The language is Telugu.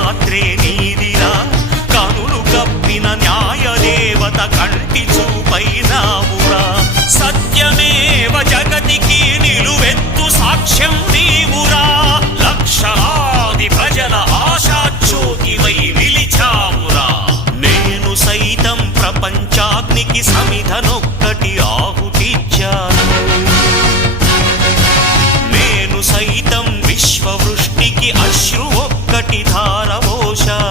యాత్రే నీదిరా కనులు కప్పిన న్యాయదేవత కంటి చూపైనావురా సత్యమేవ జగతికి నిలువెత్తు సాక్ష్యం నీవురా లక్షలాది ప్రజల ఆశాజ్యోతివై నిలిచావురా నేను సైతం ప్రపంచాగ్నికి సమిధనొక్కటి ఆహుతిచ్చాను నేను సైతం విశ్వవృష్టికి అశ్రు ఒక్కటి ధారవోశాను